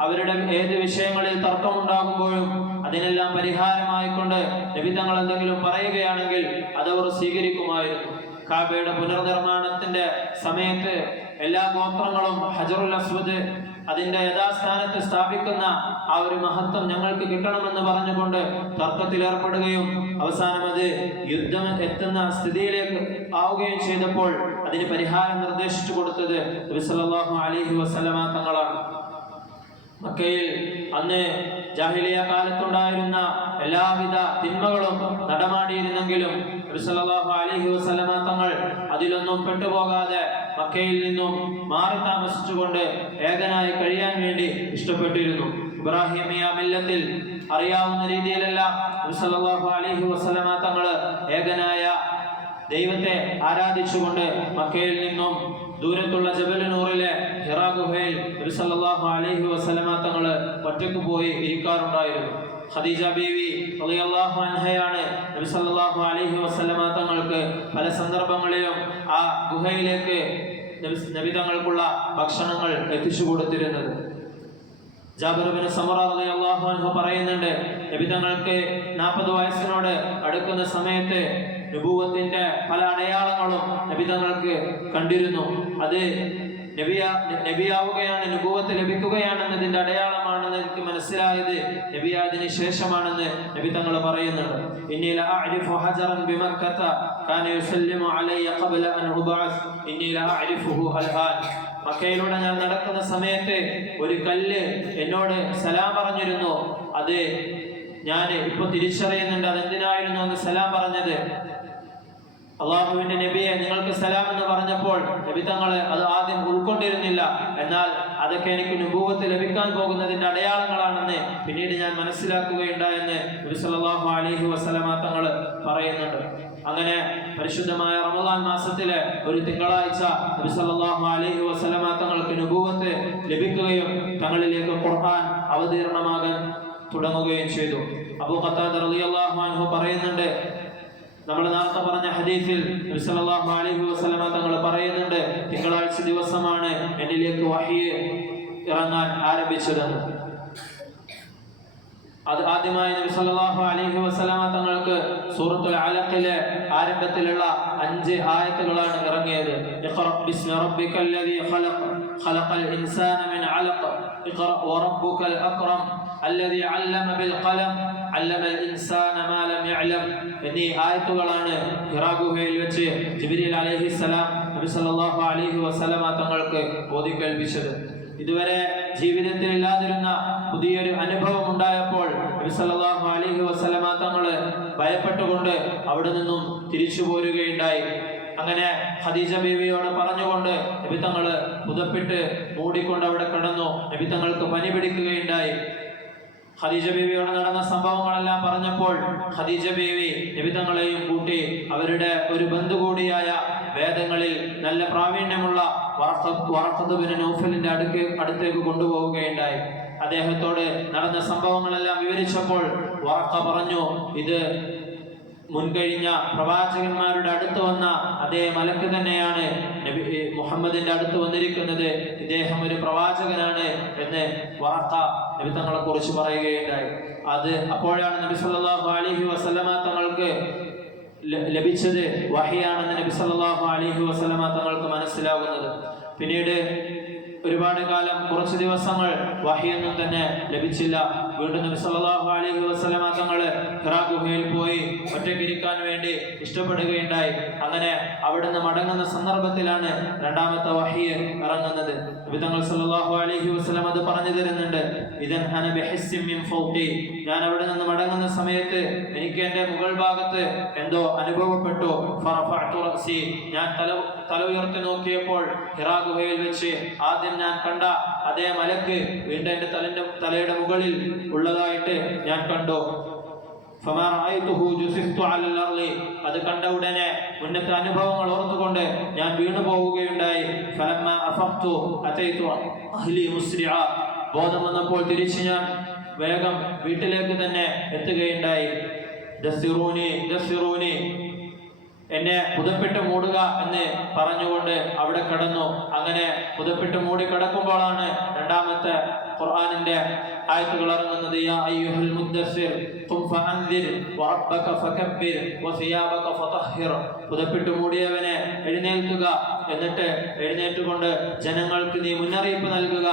അവരുടെ ഏത് വിഷയങ്ങളിൽ തർക്കമുണ്ടാകുമ്പോഴും അതിനെല്ലാം പരിഹാരമായിക്കൊണ്ട് നബി തങ്ങൾ എന്തെങ്കിലും പറയുകയാണെങ്കിൽ അതവർ സ്വീകരിക്കുമായിരുന്നു. കാബയുടെ പുനർനിർമ്മാണത്തിന്റെ സമയത്ത് എല്ലാ ഗോത്രങ്ങളും ഹജറുൽ അസ്വദ് അതിന്റെ യഥാസ്ഥാനത്ത് സ്ഥാപിക്കുന്ന ആ ഒരു മഹത്വം ഞങ്ങൾക്ക് കിട്ടണമെന്ന് പറഞ്ഞുകൊണ്ട് തർക്കത്തിലേർപ്പെടുകയും അവസാനം അത് യുദ്ധം എത്തുന്ന സ്ഥിതിയിലേക്ക് ആവുകയും ചെയ്തപ്പോൾ അതിന് പരിഹാരം നിർദ്ദേശിച്ചു കൊടുത്തത് നബി സല്ലല്ലാഹു അലൈഹി വസല്ലമ തങ്ങളാണ്. മക്കയിൽ അന്ന് ജാഹിലിയ കാലത്തുണ്ടായിരുന്ന എല്ലാവിധ തിന്മകളും നടമാടിയിരുന്നെങ്കിലും നബി സല്ലല്ലാഹു അലൈഹി വസല്ലമ തങ്ങൾ അതിലൊന്നും പെട്ടുപോകാതെ മക്കയിൽ നിന്നും മാറി താമസിച്ചുകൊണ്ട് ഏകനായി കഴിയാൻ വേണ്ടി ഇഷ്ടപ്പെട്ടിരുന്നു. ഇബ്രാഹിമിയ മില്ലത്തിൽ അറിയാവുന്ന രീതിയിലെല്ലാം നബി സല്ലല്ലാഹു അലൈഹി വസല്ലമ തങ്ങൾ ഏകനായ ദൈവത്തെ ആരാധിച്ചുകൊണ്ട് മക്കയിൽ നിന്നും ദൂരത്തുള്ള ജബൽ നൂറിലെ ഹിറാ ഗുഹയിൽ നബി സല്ലല്ലാഹു അലൈഹി വസല്ലമ തങ്ങൾ ഒറ്റയ്ക്ക് പോയി ഇരിക്കാറുണ്ടായിരുന്നു. ഖദീജ ബീവി റളിയല്ലാഹു അൻഹയാണ് നബി സല്ലല്ലാഹു അലൈഹി വസല്ലമ തങ്ങൾക്ക് പല സന്ദർഭങ്ങളിലും ആ ഗുഹയിലേക്ക് നബി തങ്ങൾക്കുള്ള ഭക്ഷണങ്ങൾ എത്തിച്ചു കൊടുത്തിരുന്നത്. ജാബിർ ഇബ്നു സമറ റളിയല്ലാഹു അൻഹു പറയുന്നുണ്ട്, നബി തങ്ങൾക്ക് 40 വയസ്സിനോട് അടുക്കുന്ന സമയത്ത് നബുവത്തിന്റെ പല അടയാളങ്ങളും നബി തങ്ങൾക്ക് കണ്ടിരുന്നു. അത് നബിയാവുകയാണ്, നുബുവത്ത് ലഭിക്കുകയാണെന്നതിന്റെ അടയാളമാണെന്ന് എനിക്ക് മനസ്സിലായത് നബിയായതിനു ശേഷമാണെന്ന് നബി തങ്ങൾ പറയുന്നുണ്ട്. ഇന്നി ലഅഅരിഫു ഹജറൻ ബിമക്കത കാന യുസല്ലിമു അലയ്യ ഖബ്ല അൻ ഉബഅസ് ഇന്നി ലഅഅരിഫുഹു അൽആൻ. മക്കയിലൂടെ ഞാൻ നടക്കുന്ന സമയത്ത് ഒരു കല്ല് എന്നോട് സലാം പറഞ്ഞിരുന്നു. അത് ഞാൻ ഇപ്പൊ തിരിച്ചറിയുന്നുണ്ട് അതെന്തിനായിരുന്നു എന്ന് സലാം പറഞ്ഞത്. അള്ളാഹുവിന്റെ നബിയെ നിങ്ങൾക്ക് സലാം എന്ന് പറഞ്ഞപ്പോൾ നബി തങ്ങള് അത് ആദ്യം ഉൾക്കൊണ്ടിരുന്നില്ല. എന്നാൽ അതൊക്കെ എനിക്ക് നുബൂവത്ത് ലഭിക്കാൻ പോകുന്നതിന്റെ അടയാളങ്ങളാണെന്ന് പിന്നീട് ഞാൻ മനസ്സിലാക്കുകയുണ്ടായെന്ന് നബി സല്ലല്ലാഹു അലൈഹി വസല്ലമ തങ്ങൾ പറയുന്നുണ്ട്. അങ്ങനെ പരിശുദ്ധമായ റമദാൻ മാസത്തിലെ ഒരു തിങ്കളാഴ്ച നബി സല്ലല്ലാഹു അലൈഹി വസല്ലമ തങ്ങൾക്ക് നുബൂവത്ത് ലഭിക്കുകയും തങ്ങളിലേക്ക് ഖുർആൻ അവതീർണമാകാൻ തുടങ്ങുകയും ചെയ്തു. അബൂ ഖത്താദ റളിയല്ലാഹു അൻഹു പറയുന്നുണ്ട്, നമ്മൾ നേരത്തെ പറഞ്ഞ ഹദീസിൽ നബി സല്ലല്ലാഹു അലൈഹി വസല്ലമ തങ്ങൾ പറയുന്നുണ്ട്, തിങ്കളാഴ്ച ദിവസമാണ് എന്നിലേക്ക് വഹി ഇറങ്ങാൻ ആരംഭിച്ചതെന്ന്. അത് ആദ്യമായി നബി സല്ലല്ലാഹു അലൈഹി വസല്ലമ തങ്ങൾക്ക് സൂറത്തുൽ അലഖിലെ ആരംഭത്തിലുള്ള 5 ആയത്തുകളാണ് ഇറങ്ങിയത്. ഇഖ്റ ബിസ്മി റബ്ബിക്കല്ലദീ ഖലഖ ഖലഖൽ ഇൻസാന മിൻ അലഖ ഇഖ്റ വറബ്ബുക്കൽ അക്രം അല്ലദീ അല്ലമ ബിൽ ഖലം അല്ലമൽ ഇൻസാന മാ ലം യഅലം എന്നീ ആയത്തുകളാണ് ഹിറാ ഗുഹയിൽ വെച്ച് ജിബ്രീൽ അലൈഹിസ്സലാം നബി സല്ലല്ലാഹു അലൈഹി വസല്ലമ തങ്ങൾക്ക് ഓതി കേൾപ്പിച്ചത്. ഇതുവരെ ജീവിതത്തിൽ ഇല്ലാതിരുന്ന പുതിയൊരു അനുഭവം ഉണ്ടായപ്പോൾ നബി സല്ലല്ലാഹു അലൈഹി വസല്ലമ തങ്ങൾ ഭയപ്പെട്ടുകൊണ്ട് അവിടെ നിന്നും തിരിച്ചു പോരുകയുണ്ടായി. അങ്ങനെ ഖദീജ ബീവിയോട് പറഞ്ഞുകൊണ്ട് നബി തങ്ങൾ പുതപ്പിട്ട് മൂടിക്കൊണ്ട് അവിടെ കിടന്നു. നബി തങ്ങൾക്ക് പനി പിടിക്കുകയുണ്ടായി. ഖദീജ ബീവിയോട് നടന്ന സംഭവങ്ങളെല്ലാം പറഞ്ഞപ്പോൾ ഖദീജ ബീവി നബി തങ്ങളെയും കൂട്ടി അവരുടെ ഒരു ബന്ധു കൂടിയായ വേദങ്ങളിൽ നല്ല പ്രാവീണ്യമുള്ള വറഖത്ത് ബിൻ നൗഫലിന്റെ അടുത്തേക്ക് കൊണ്ടുപോവുകയുണ്ടായി. അദ്ദേഹത്തോട് നടന്ന സംഭവങ്ങളെല്ലാം വിവരിച്ചപ്പോൾ വറഖ പറഞ്ഞു, ഇത് മുൻകഴിഞ്ഞ പ്രവാചകന്മാരുടെ അടുത്ത് വന്ന അതേ മലക്ക് തന്നെയാണ് നബി മുഹമ്മദിന്റെ അടുത്ത് വന്നിരിക്കുന്നത്, ഇദ്ദേഹം ഒരു പ്രവാചകനാണ് എന്ന് വറഖ നബി തങ്ങളെ കുറിച്ച് പറയുകയുണ്ടായി. അത് അപ്പോഴാണ് നബി സല്ലല്ലാഹു അലൈഹി വസല്ലമ തങ്ങൾക്ക് ലഭിച്ചത് വഹിയാണെന്ന് നബി സല്ലല്ലാഹു അലൈഹി വസല്ലമ തങ്ങൾക്ക് മനസ്സിലാകുന്നത്. പിന്നീട് ഒരുപാട് കാലം, കുറച്ച് ദിവസങ്ങൾ വഹിയൊന്നും തന്നെ ലഭിച്ചില്ല. വീണ്ടും നബി സല്ലല്ലാഹു അലൈഹി വസല്ലമ തങ്ങൾ ഹിറാ ഗുഹയിൽ പോയി ഒറ്റയ്ക്കിരിക്കാൻ വേണ്ടി ഇഷ്ടപ്പെടുകയുണ്ടായി. അങ്ങനെ അവിടുന്ന് മടങ്ങുന്ന സന്ദർഭത്തിലാണ് രണ്ടാമത്തെ വഹി ഇറങ്ങുന്നത്. നബി തങ്ങൾ സല്ലല്ലാഹു അലൈഹി വസല്ലം അത് പറഞ്ഞു തരുന്നുണ്ട്. ഇദൻ അന ബിഹിസ്സിൻ മിൻ ഫൗഖി, ഞാൻ അവിടെ നിന്ന് മടങ്ങുന്ന സമയത്ത് എനിക്ക് എൻ്റെ മുകൾ ഭാഗത്ത് എന്തോ അനുഭവപ്പെട്ടു. ഫറഫഅതു റഅസി, ഞാൻ തല ഉയർത്തി നോക്കിയപ്പോൾ ഹിറാ ഗുഹയിൽ വെച്ച് ആദ്യം ഞാൻ കണ്ട അതേ മലക്ക് വീണ്ടും എൻ്റെ തലയുടെ മുകളിൽ ഉള്ളതായിട്ട് ഞാൻ കണ്ടു. അത് കണ്ട ഉടനെ മുന്നത്തെ അനുഭവങ്ങൾ ഓർത്തുകൊണ്ട് ഞാൻ വീണു പോവുകയുണ്ടായി. ബോധം വന്നപ്പോൾ തിരിച്ച് ഞാൻ വേഗം വീട്ടിലേക്ക് തന്നെ എത്തുകയുണ്ടായി. എന്നെ പുതപ്പിട്ട് മൂടുക എന്ന് പറഞ്ഞുകൊണ്ട് അവിടെ കിടന്നു. അങ്ങനെ പുതപ്പിട്ട് മൂടി കിടക്കുമ്പോഴാണ് രണ്ടാമത്തെ ഖുർആനിന്റെ ആയത്തുകൾ ഇറങ്ങുന്നത്. യാ അയ്യുഹൽ മുദ്ദസ്സിർ ഖും ഫഅൻദിർ വറബ്ബക ഫകബ്ബിർ വസിയാബക ഫതഹ്ഹിർ. പുതപ്പിട്ട് മൂടിയവനെ എഴുന്നേൽക്കുക, എന്നിട്ട് എഴുന്നേറ്റുകൊണ്ട് ജനങ്ങൾക്ക് നീ മുന്നറിയിപ്പ് നൽകുക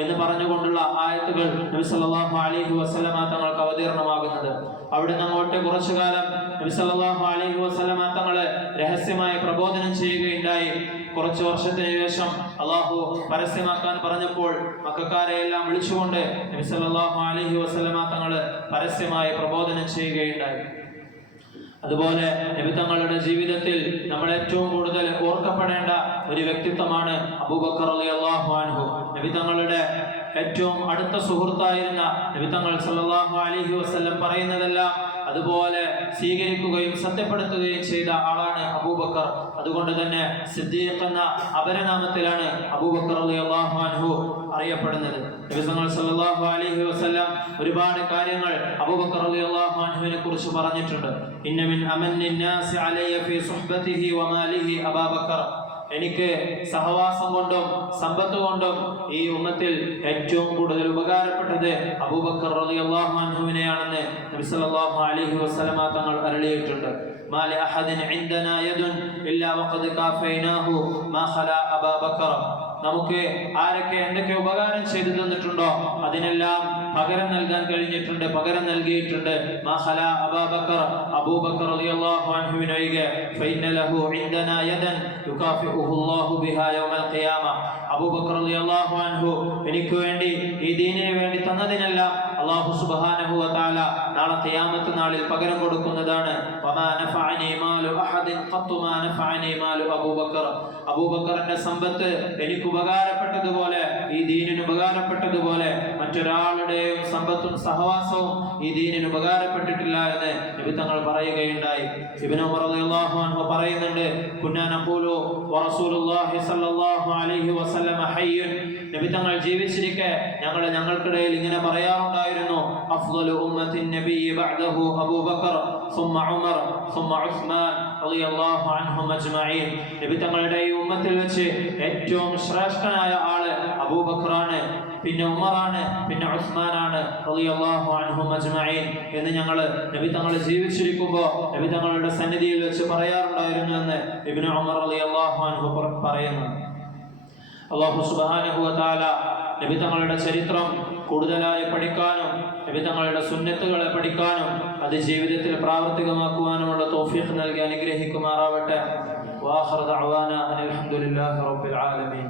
എന്ന് പറഞ്ഞുകൊണ്ടുള്ള ആയത്തുകൾ നബി സല്ലല്ലാഹു അലൈഹി വസല്ലമ തങ്ങൾക്ക് അവതീർണമാകുന്നത്. അവിടുന്ന് അങ്ങോട്ട് കുറച്ചു കാലം നബി സല്ലല്ലാഹു അലൈഹി വസല്ലമ തങ്ങളെ രഹസ്യമായി പ്രബോധനം ചെയ്യുകയുണ്ടായി. കുറച്ചു വർഷത്തിന് ശേഷം അള്ളാഹു പരസ്യമാക്കാൻ പറഞ്ഞപ്പോൾ മക്കക്കാരെ എല്ലാം വിളിച്ചുകൊണ്ട് നബി സല്ലല്ലാഹു അലൈഹി വസല്ലമ തങ്ങളെ പരസ്യമായി പ്രബോധനം ചെയ്യുകയുണ്ടായി. അതുപോലെ നബി തങ്ങളുടെ ജീവിതത്തിൽ നമ്മൾ ഏറ്റവും കൂടുതൽ ഓർക്കപ്പെടേണ്ട ഒരു വ്യക്തിത്വമാണ് അബൂബക്കർ റളിയല്ലാഹു അൻഹു. നബി തങ്ങളുടെ ഏറ്റവും അടുത്ത സുഹൃത്തായിരുന്ന നബി തങ്ങൾ സല്ലല്ലാഹു അലൈഹി വസല്ലം പറയുന്നതെല്ലാം അതുപോലെ സ്വീകരിക്കുകയും സത്യപ്പെടുത്തുകയും ചെയ്ത ആളാണ് അബൂബക്കർ. അതുകൊണ്ട് തന്നെ സിദ്ദീഖ് എന്ന അപരനാമത്തിലാണ് അബൂബക്കർ റളിയല്ലാഹു അൻഹു അറിയപ്പെടുന്നത്. നബി തങ്ങൾ സല്ലല്ലാഹു അലൈഹി വസല്ലം ഒരുപാട് കാര്യങ്ങൾ അബൂബക്കർ റളിയല്ലാഹു അൻഹുവിനെ കുറിച്ച് പറഞ്ഞിട്ടുണ്ട്. ഇന്ന മിൻ അമന്നിൻ നാസി അലയ്യ ഫീ സുഹ്ബതിഹി വമാലിഹി അബൂബക്കർ, എനിക്ക് സഹവാസം കൊണ്ടും സമ്പത്ത് കൊണ്ടും ഈ ഉമ്മത്തിൽ ഏറ്റവും കൂടുതൽ ഉപകാരപ്പെട്ടത് അബൂബക്കർ റളിയല്ലാഹു അൻഹുവിനെയാണെന്ന് നബി സല്ലല്ലാഹു അലൈഹി വസല്ലമ തങ്ങൾ അരുളിയിട്ടുണ്ട്. മാ ലി അഹദിൻ ഇൻദനാ യദുൻ ഇല്ലാ വഖദ് കാഫൈനാഹു മാ ഖലാ അബൂബക്കർ. നമുക്ക് ആരൊക്കെ എന്തൊക്കെ ഉപകാരം ചെയ്തു തന്നിട്ടുണ്ടോ അതിനെല്ലാം പകരം നൽകാൻ കഴിഞ്ഞിട്ടുണ്ട്, പകരം നൽകിയിട്ടുണ്ട്. മാ ഖലാ അബൂബക്കർ, അബൂബക്കർ റളിയല്ലാഹു അൻഹുവിനൊഴികെ. ഫഇന്ന ലഹു ഇൻദനാ യദൻ യുകാഫിഉഹു അല്ലാഹു ബിഹാ യൗമൽ ഖിയാമ. അബൂബക്കർ റളിയല്ലാഹു അൻഹു എനിക്ക് വേണ്ടി ഈ ദീനിന് വേണ്ടി തന്നതിനെല്ലാം അല്ലാഹു സുബ്ഹാനഹു വ തആല നാളെ ഖിയാമത്ത് നാളിൽ പകരം കൊടുക്കുന്നതാണ്. വമാ നഫഅനി മാലു അഹദിൻ ഖത്തു മാ നഫഅനി മാലു അബൂബക്കർ. അബൂബക്കറിന്റെ സമ്പത്ത് എനിക്ക് ഉപകാരപ്പെട്ടതുപോലെ, ഈ ദീനിന് ഉപകാരപ്പെട്ടതുപോലെ മറ്റൊരാളുടെയും സമ്പത്തും സഹവാസവും ഈ ദീനിന് ഉപകാരപ്പെട്ടിട്ടില്ല എന്ന് നബി തങ്ങൾ പറയുകയുണ്ടായി. ഇബ്നു ഉമർ റളിയല്ലാഹു അൻഹു പറയുന്നുണ്ട്, കുന്നാ നഖൂലു വറസൂലുള്ളാഹി സ്വല്ലല്ലാഹു അലൈഹി വസല്ലം ഹയ്യുൻ. നബി തങ്ങൾ ജീവിച്ചിരിക്കെ ഞങ്ങൾക്കിടയിൽ ഇങ്ങനെ പറയാറുണ്ടായിരുന്നു, അഫ്ളലു ഉമ്മത്തിൻ നബിയ്യി ബഅദഹു അബൂബക്കർ സുമ്മ ഉമർ സുമ്മ ഉസ്മാൻ റളിയല്ലാഹു അൻഹും അജ്മഈൻ. നബി തങ്ങളുടെ ഈ ഉമ്മത്തിൽ വെച്ച് ഏറ്റവും ശ്രേഷ്ഠനായ ആള് അബൂബക്കറാണ്, പിന്നെ ഉമറാണ്, പിന്നെ ഉസ്മാനാണ് റളിയല്ലാഹു അൻഹും അജ്മഈൻ എന്ന് ഞങ്ങൾ നബി തങ്ങൾ ജീവിച്ചിരിക്കുമ്പോൾ നബി തങ്ങളുടെ സന്നിധിയിൽ വെച്ച് പറയാറുണ്ടായിരുന്നു എന്ന് ഇബ്നു ഉമർ റളിയല്ലാഹു അൻഹു പറയുന്നു. അല്ലാഹു സുബ്ഹാനഹു വ തആല നബി തങ്ങളുടെ ചരിത്രം കൂടുതലായി പഠിക്കാനും നബി തങ്ങളുടെ സുന്നത്തുകളെ പഠിക്കാനും അത് ജീവിതത്തിൽ പ്രാവർത്തികമാക്കുവാനുമുള്ള തൗഫീഖ് നൽകി അനുഗ്രഹിക്കുമാറാവട്ടെ. വആഖിറു ദഅവാനാ അൽഹംദുലില്ലാഹി റബ്ബിൽ ആലമീൻ.